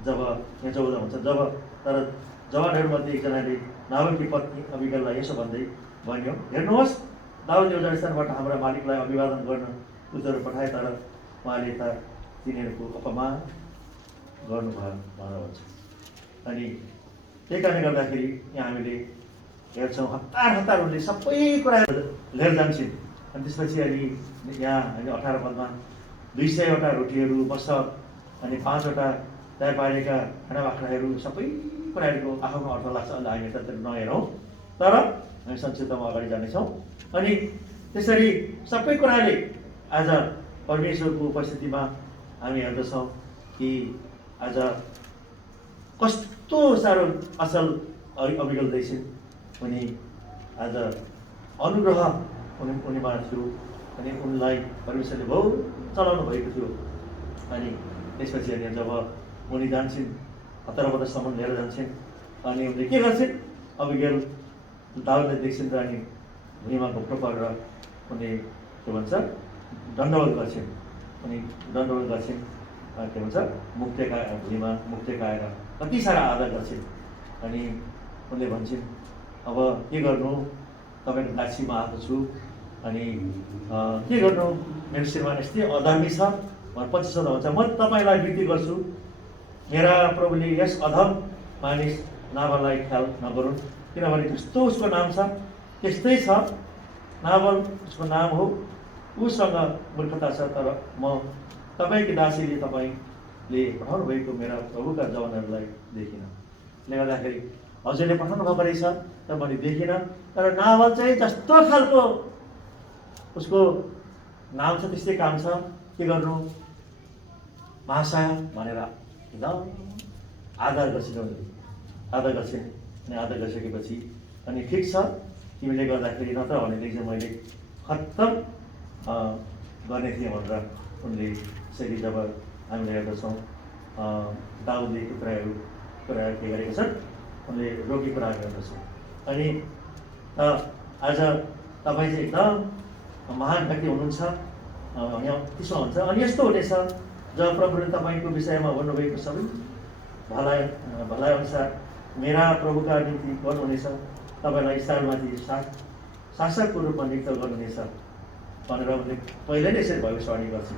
जब यहाँ 14 हुन्छ, तर जवानहरूमध्ये एकजनाले नावलकी पत्नी अबिगेललाई यसो भन्दै भन्यो, हेर्नुहोस् दाउदले एउटा स्थानबाट हाम्रा मालिकलाई अभिवादन गर्न दूतहरू पठाए, तर उहाँले त तिनीहरूको अपमान गर्नुभयो भनेर भन्छ। अनि त्यही कारणले गर्दाखेरि यहाँ हामीले हेर्छौँ हतार उनले सबै कुरा लिएर जान्छन्। अनि त्यसपछि अनि यहाँ हामीले 18 पदमा 200वटा रोटीहरू, मसक, अनि 5वटा तयार पारेका खाना बाख्राहरू, सबै कुराहरूको आफ्नो अर्थ लाग्छ। अहिले हामी यतातिर नहेरौँ, तर हामी संक्षिप्तमा अगाडि जानेछौँ। अनि त्यसरी सबै कुराले आज परमेश्वरको उपस्थितिमा हामी हेर्दछौँ कि आज कस्तो साह्रो असल अबिगेल रहेछन्। उनी आज अनुग्रह उनीमा थियो। अनि उनलाई परमेश्वरले बहुत चलाउनु भएको थियो। अनि त्यसपछि अनि जब उनी जान्छन् 17 वर्षसम्म लिएर जान्छन्, अनि उनले के गर्छन्, अबिगेल दाउदले देख्छन् र अनि भुइँमा घोप्टो परेर उनले के भन्छ दण्डवत गर्छन्। अनि दण्डवत गर्छन्। के भन्छ मुक्तेका भुइँमा मुक्तेका आएर कति सारा आदर गर्छिन्। अनि उनले भन्छन् अब के गर्नु, तपाईँको दासी म आएको छु, अनि के गर्नु, मेरो श्रीमान यस्तै अधर्मी छ भनेर 25 भन्छ, म तपाईँलाई बिन्ती गर्छु मेरा प्रभुले यस अधम मानिस नाबललाई ख्याल नगरून्, किनभने जस्तो उसको नाम छ त्यस्तै छ। नाबल उसको नाम हो, उसँग मूर्खता छ, तर म तपाईँकी दासीले तपाईँले पठाउनु भएको मेरा प्रभुका जवानहरूलाई देखिनँ। त्यसले गर्दाखेरि हजुरले पठाउनु भएको रहेछ तर मैले देखिनँ। तर नाबल चाहिँ जस्तो खालको उसको नाम छ त्यस्तै काम छ। के गर्नु, महाशय भनेर एकदम आदर गर्छिन्, आदर गर्छिन्। अनि आदर गरिसकेपछि अनि ठिक छ तिमीले गर्दाखेरि नत्र भनेदेखि चाहिँ मैले खत्तम गर्ने थिएँ भनेर उनले यसरी जब हामीले हेर्दछौँ दाउदले कुराहरू के गरेका छन्, उनले रोगी कुरा गर्दछौँ। अनि आज तपाईँ चाहिँ एकदम महान व्यक्ति हुनुहुन्छ यहाँ त्यसो हुन्छ। अनि यस्तो हुनेछ जब प्रभुले तपाईँको विषयमा भन्नुभएको सबै भलाइ अनुसार मेरा प्रभुका निम्ति गर्नुहुनेछ, तपाईँलाई इस्राएलमाथि शासकको रूपमा नियुक्त गर्नुहुनेछ भनेर उनले पहिले नै यसरी भविष्यवाणी गर्छ।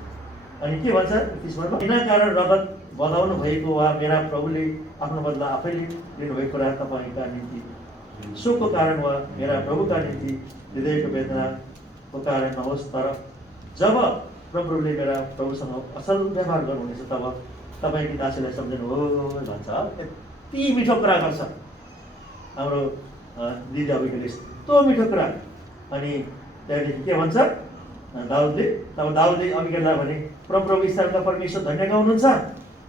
अनि के भन्छ त्यसमा, बिना कारण रगत बधाउनु भएको वा मेरा प्रभुले आफ्नो बदला आफैले लिनुभएको कुरा तपाईँका निम्ति शोकको कारण वा मेरा प्रभुका निम्ति हृदयको वेदनाको कारण नहोस्। तर जब प्रभुले मेरा प्रभुसँग असल व्यवहार गर्नुहुनेछ तब तपाईँकी दासीलाई सम्झनु हो भन्छ। यति मिठो कुरा गर्छ हाम्रो दिदी अभिज्ञले, यस्तो मिठो कुरा। अनि त्यहाँदेखि के भन्छ दाउदले, तब दाउदले अभिज्ञलाई भने प्रभु इस्राएलका परमेश्वर धन्य गाउनुहुन्छ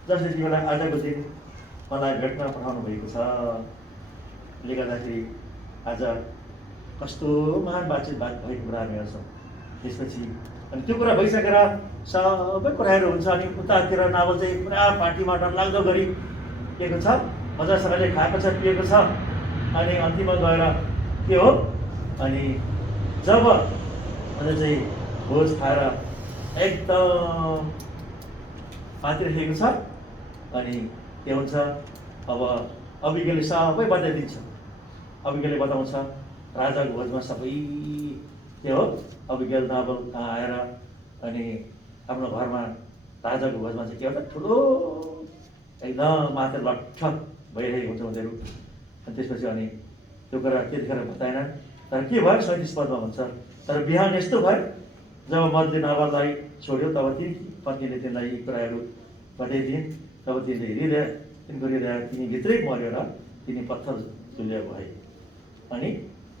जसले तिमीलाई आजको दिन मलाई भेट्न पठाउनु भएको छ। त्यसले गर्दाखेरि आज कस्तो महान बातचित भएको कुरा हामी हेर्छौँ। त्यसपछि अनि त्यो कुरा भइसकेर सबै कुराहरू हुन्छ। अनि उतातिर नावल चाहिँ पुरा पार्टीमा डरलाग्दो गरी के छ, मजासँगले खाएको छ, पिएको छ। अनि अन्तिममा गएर के हो, अनि जब अझ चाहिँ भोज खाएर एकदम पातिरहेको छ, अनि के हुन्छ अब अभिज्ञले सबै बताइदिन्छ। अभिज्ञले बताउँछ राजाको भोजमा सबै के हो, अभिज्ञ नावल कहाँ आएर अनि आफ्नो घरमा राजाको भोजमा चाहिँ के हुन्छ ठुलो एकदम माथि लट्ठ भइरहेको हुन्छ उनीहरू। अनि त्यसपछि अनि त्यो कुरा त्यतिखेर बताएन। तर के भयो 37 पदमा भन्छ, तर बिहान यस्तो भयो जब मजले नावललाई छोड्यो तब ती पत्नीले तिनलाई यी कुराहरू बताइदिन्। तब तिनले हेरिरहे, तिनको हृदय तिनी भित्रै मर्यो र तिनी पत्थर तुल्य भए। अनि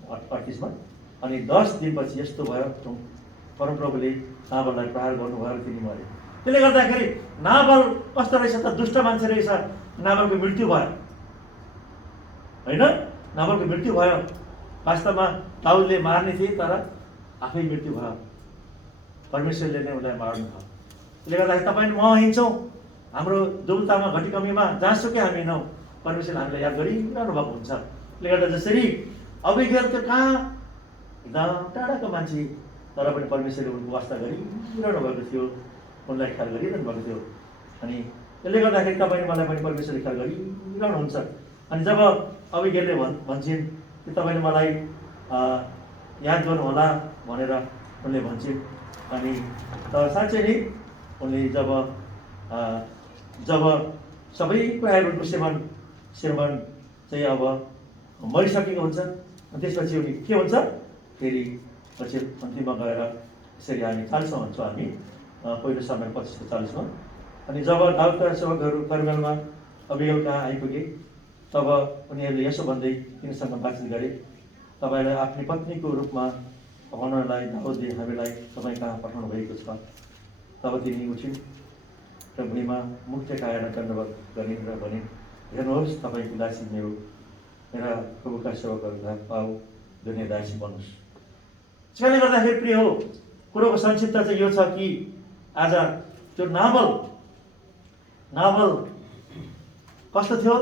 38मा अनि 10 दिनपछि यस्तो भयो परमप्रभुले नावललाई प्रहार गर्नुभयो र तिनी मरे। त्यसले गर्दाखेरि नावल कस्तो रहेछ त, दुष्ट मान्छे रहेछ। नावलको मृत्यु भयो होइन, नावलको मृत्यु भयो। वास्तवमा दाउदले मार्ने थिए तर आफै मृत्यु भयो, परमेश्वरले नै उसलाई मार्नु भयो। त्यसले गर्दाखेरि तपाईँ म हिँड्छौँ हाम्रो दुर्बलतामा घटी कमीमा जहाँसुकै हामी हिँडौँ परमेश्वरले हामीलाई याद गरिरहनु भएको हुन्छ। त्यसले गर्दा जसरी अभिज्ञ त्यो कहाँ एकदम टाढाको मान्छे तर पनि परमेश्वरले उनको वास्ता गरिरहनु भएको थियो, उनलाई ख्याल गरिरहनु भएको थियो। अनि त्यसले गर्दाखेरि तपाईँले मलाई पनि परमेश्वरले ख्याल गरिरहनुहुन्छ। अनि जब अभिज्ञले भन्छन् कि तपाईँले मलाई याद गर्नुहोला भनेर उनले भन्छन्। अनि त साँच्चै नै उनले जब सबै कुराहरू उनको श्रीमान चाहिँ अब मरिसकेको हुन्छ, अनि त्यसपछि उनी के हुन्छ फेरि पछि अन्तिममा गएर यसरी हामी 40मा भन्छौँ हामी पहिलो समय 25-40मा। अनि जब दाउदका सेवकहरू कर्मेलमा अबिगल कहाँ आइपुगे तब उनीहरूले यसो भन्दै तिनीसँग बातचित गरे, तपाईँलाई आफ्नै पत्नीको रूपमा भनलाई दाउदले हामीलाई तपाईँ कहाँ पठाउनु भएको छ। तब तिनी उठिन् र भुइँमा मुख टेकाएर दण्डवत गरिन् र भनिन्, हेर्नुहोस् तपाईँको दासी मेरा प्रभुका सेवकहरूका पाउ दुनियाँ दासी बन्नुहोस्। त्यसले गर्दाखेरि प्रिय हो, कुरोको संक्षिप्त चाहिँ यो छ कि आज त्यो नावल कस्तो थियो,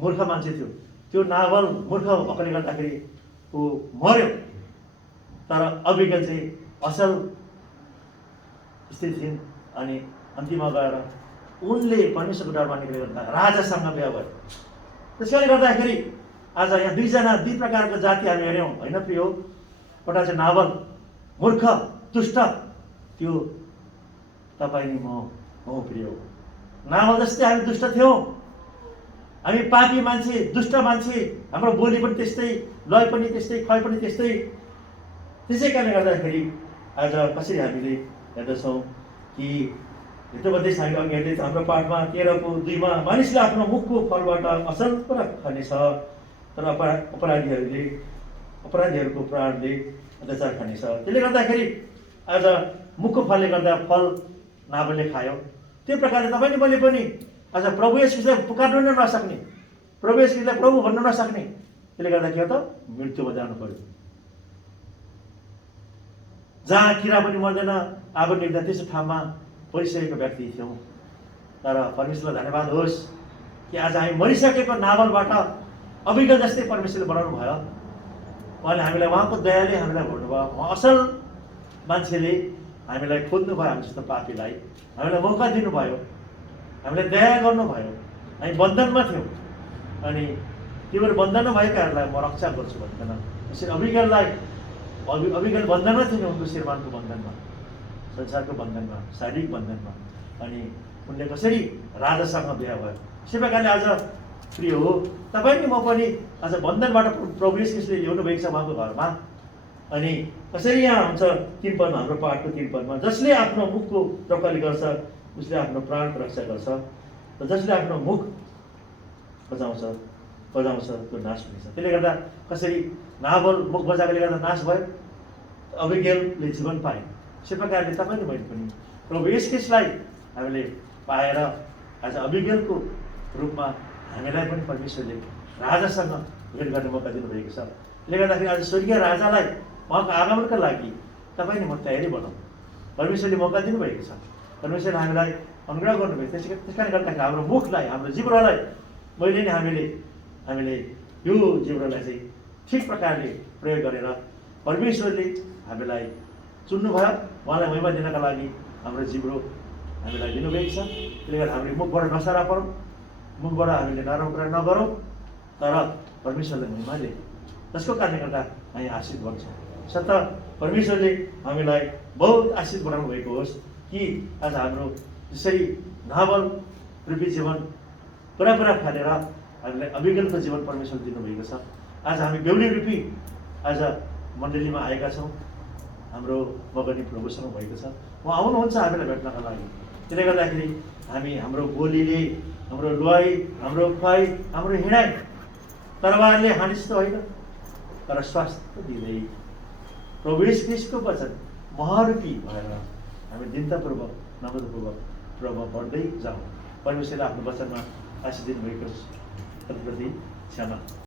मूर्ख मान्छे थियो। त्यो नावल मूर्ख भएकोले गर्दाखेरि ऊ मर्यो। तर अभिज्ञ चाहिँ असल स्थिति थिइन्। अनि अन्तिममा गएर उनले परमेश्वरको डर मान्नेले गर्दा राजासँग बिहा भयो। त्यसैले गर्दाखेरि आज यहाँ दुई प्रकारको जाति हामी हेऱ्यौँ होइन प्रियो। एउटा चाहिँ नाबल मूर्ख दुष्ट, त्यो तपाईँ नि म हो प्रियो। नाबल जस्तै हामी दुष्ट थियौँ, हामी पापी मान्छे, दुष्ट मान्छे, हाम्रो बोली पनि त्यस्तै, लय पनि त्यस्तै, खै पनि त्यस्तै। त्यसै कारणले गर्दाखेरि आज कसरी हामीले हेर्दछौँ कि हितोपदेश हामी अघि हेर्दै हाम्रो पाठमा 13:2 मानिसले आफ्नो मुखको फलबाट असल कुरा खानेछ, तर अपराधीहरूको प्राणले अत्याचार खानेछ। त्यसले गर्दाखेरि आज मुखको फलले गर्दा फल नाबलले खायो। त्यो प्रकारले तपाईँले मैले पनि आज प्रभु येशूलाई पुकार्नु नै नसक्ने, प्रभु येशूलाई प्रभु भन्न नसक्ने, त्यसले गर्दा के हो त मृत्युमा जानु पर्यो। जहाँ किरा पनि मर्दैन, आगो निक्दा त्यस्तो ठाउँमा परिसकेको व्यक्ति थियौँ। तर परमेश्वरलाई धन्यवाद होस् कि आज हामी मरिसकेको नाबलबाट अभिज्ञ जस्तै परमेश्वरले बनाउनु भयो। उहाँले हामीलाई, उहाँको दयाले हामीलाई भन्नुभयो। उहाँ असल मान्छेले हामीलाई खोज्नु भयो, हामी जस्तो पापीलाई हामीलाई मौका दिनुभयो, हामीलाई दया गर्नुभयो। हामी बन्धनमा थियौँ अनि तिमीहरू बन्धनमा भएकाहरूलाई म रक्षा गर्छु भन्दैन। त्यसरी अभिज्ञ बन्धनमा थिएन, उनको श्रीमानको बन्धनमा, संसारको बन्धनमा, शारीरिक बन्धनमा। अनि उनले कसरी राजासँग बिहा भयो। यसै प्रकारले आज प्रिय हो तपाईँ नि म पनि आज बन्धनबाट प्रभु येशूले ल्याउनु भएको छ उहाँको घरमा। अनि कसरी यहाँ हुन्छ 3 पदमा, हाम्रो पाठको 3 पदमा, जसले आफ्नो मुखको रखवाली गर्छ उसले आफ्नो प्राणको रक्षा गर्छ, र जसले आफ्नो मुख बजाउँछ त्यो नाश हुनेछ। त्यसले गर्दा कसरी नाबल मुख बजाएकोले गर्दा नाश भयो, अभिज्ञले जीवन पाए। यसै प्रकारले तपाईँले मैले पनि प्रभु येशू ख्रीष्टलाई हामीले पाएर आज अभिज्ञको रूपमा हामीलाई पनि परमेश्वरले राजासँग भेट गर्ने मौका दिनुभएको छ। त्यसले गर्दाखेरि आज स्वर्गीय राजालाई उहाँको आगमनका लागि तपाईँ नि म तयारी बनाऊ। परमेश्वरले मौका दिनुभएको छ, परमेश्वरले हामीलाई अनुग्रह गर्नुभएको। त्यस कारणले गर्दाखेरि हाम्रो मुखलाई, हाम्रो जिब्रोलाई मैले नि हामीले यो जिब्रोलाई चाहिँ ठिक प्रकारले प्रयोग गरेर परमेश्वरले हामीलाई चुन्नुभयो। उहाँलाई महिमा दिनका लागि हाम्रो जिब्रो हामीलाई दिनुभएको छ। त्यसले गर्दा हामीले मुखबाट नसारा परौँ, मुखबाट हामीले नराम्रो कुरा नगरौँ, तर परमेश्वरलाई महिमा दियौँ। जसको कारणले गर्दा हामी आशिष बन्छौँ। सत परमेश्वरले हामीलाई बहुत आशिष बनाउनु भएको होस् कि आज हाम्रो जसरी नाबल रूपी जीवन पुरा फालेर हामीलाई अभिज्ञको जीवन परमेश्वर दिनुभएको छ। आज हामी बेहुली रूपी आज मण्डलीमा आएका छौँ, हाम्रो मगनी प्रभुसँग भएको छ। उहाँ आउनुहुन्छ हामीलाई भेट्नका लागि। त्यसले गर्दाखेरि हामी हाम्रो बोलीले, हाम्रो लुहाई, हाम्रो खुवाई, हाम्रो हिँडाइ तरवारले हानि जस्तो होइन, तर स्वास्थ्य दिँदै प्रभु येशू ख्रीष्टको वचन महारूपी भएर हामी दीनतापूर्वक नम्रतापूर्वक प्रभु बढ्दै जाउँ। परमेश्वरले आफ्नो वचनमा आशिष दिनुभएको प्रति क्षमा।